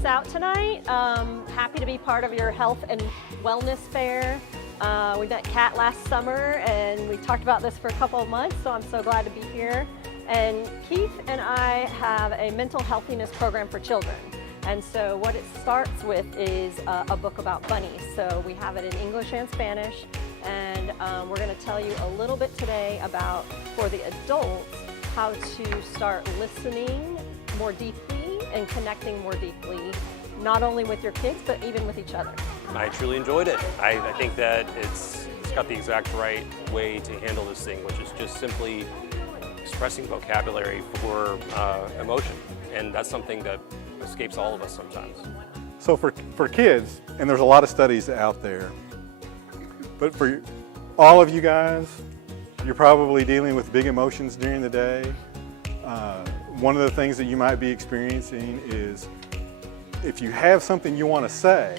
us out tonight. Happy to be part of your health and wellness fair. We met Kat last summer and we talked about this for a couple of months, so I'm so glad to be here. And Keith and I have a mental healthiness program for children. And so what it starts with is a book about bunnies. So we have it in English and Spanish, and we're going to tell you a little bit today about, for the adults, how to start listening more deeply and connecting more deeply, not only with your kids, but even with each other. I truly enjoyed it. I think that it's got the exact right way to handle this thing, which is just simply expressing vocabulary for emotion. And that's something that escapes all of us sometimes. So for kids, and there's a lot of studies out there, but for all of you guys, you're probably dealing with big emotions during the day. One of the things that you might be experiencing is if you have something you want to say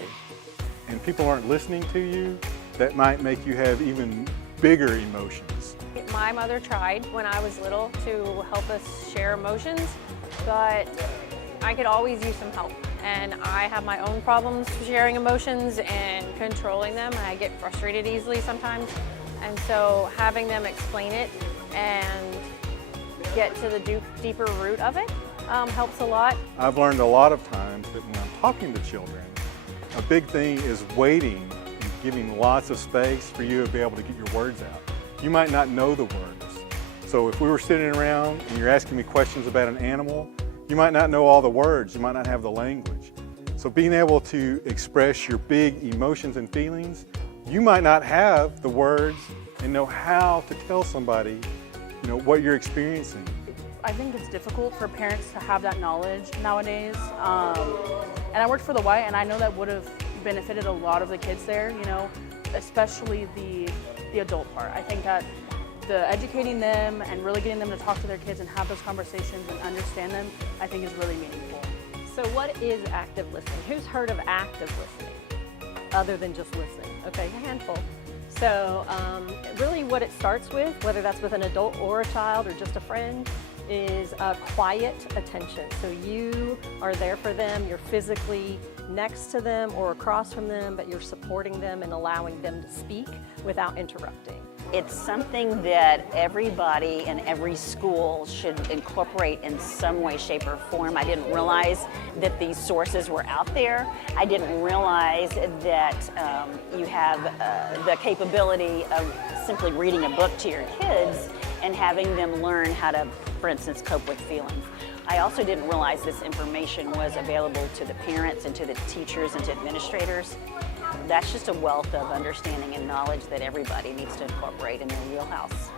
and people aren't listening to you, that might make you have even bigger emotions. My mother tried when I was little to help us share emotions, but I could always use some help. And I have my own problems sharing emotions and controlling them. I get frustrated easily sometimes. And so having them explain it and get to the deeper root of it helps a lot. I've learned a lot of times that when I'm talking to children, a big thing is waiting and giving lots of space for you to be able to get your words out. You might not know the words. So if we were sitting around and you're asking me questions about an animal, you might not know all the words, you might not have the language. So being able to express your big emotions and feelings, you might not have the words and know how to tell somebody, what you're experiencing. I think it's difficult for parents to have that knowledge nowadays. And I worked for the Wright, and I know that would have benefited a lot of the kids there, especially the adult part. I think that the educating them and really getting them to talk to their kids and have those conversations and understand them, I think is really meaningful. So what is active listening? Who's heard of active listening other than just listening? Okay, a handful. So really what it starts with, whether that's with an adult or a child or just a friend, is quiet attention. So you are there for them, you're physically next to them or across from them, but you're supporting them and allowing them to speak without interrupting. It's something that everybody in every school should incorporate in some way, shape, or form. I didn't realize that these sources were out there. I didn't realize that you have the capability of simply reading a book to your kids and having them learn how to, for instance, cope with feelings. I also didn't realize this information was available to the parents and to the teachers and to administrators. That's just a wealth of understanding and knowledge that everybody needs to incorporate in their wheelhouse.